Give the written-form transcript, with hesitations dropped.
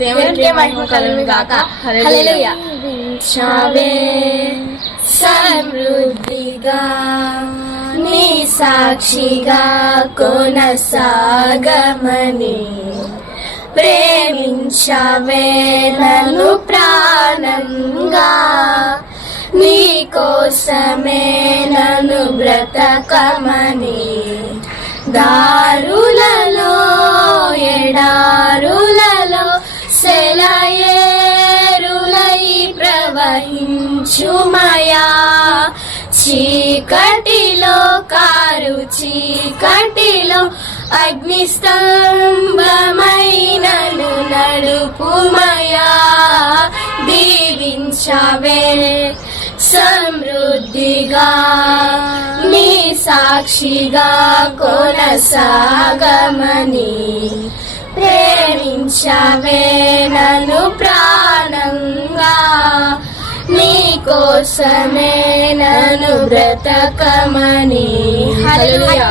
దేవునికి మహిమ కలుగును గాక. హల్లెలూయా. దీవించావే సమృద్ధిగా నీ సాక్షిగా కొనసాగమని, ప్రేమించావే నన్ను ప్రాణంగా, నీ కోసమే నన్ను బ్రతకమని, దారులలో ఎడారులలో సెలయేరులై ప్రవహించుమయా, చీకటిలో కారు చీకటిలో అగ్నిస్తంభమైనను నడుపుమయా, దీవించవే సమృద్ధిగా నీ సాక్షిగా కొనసాగమని, ప్రేమించవే నన్ను ప్రాణంగా, నీ కోసమే నన్ను బ్రతకమని. హల్లెలూయా.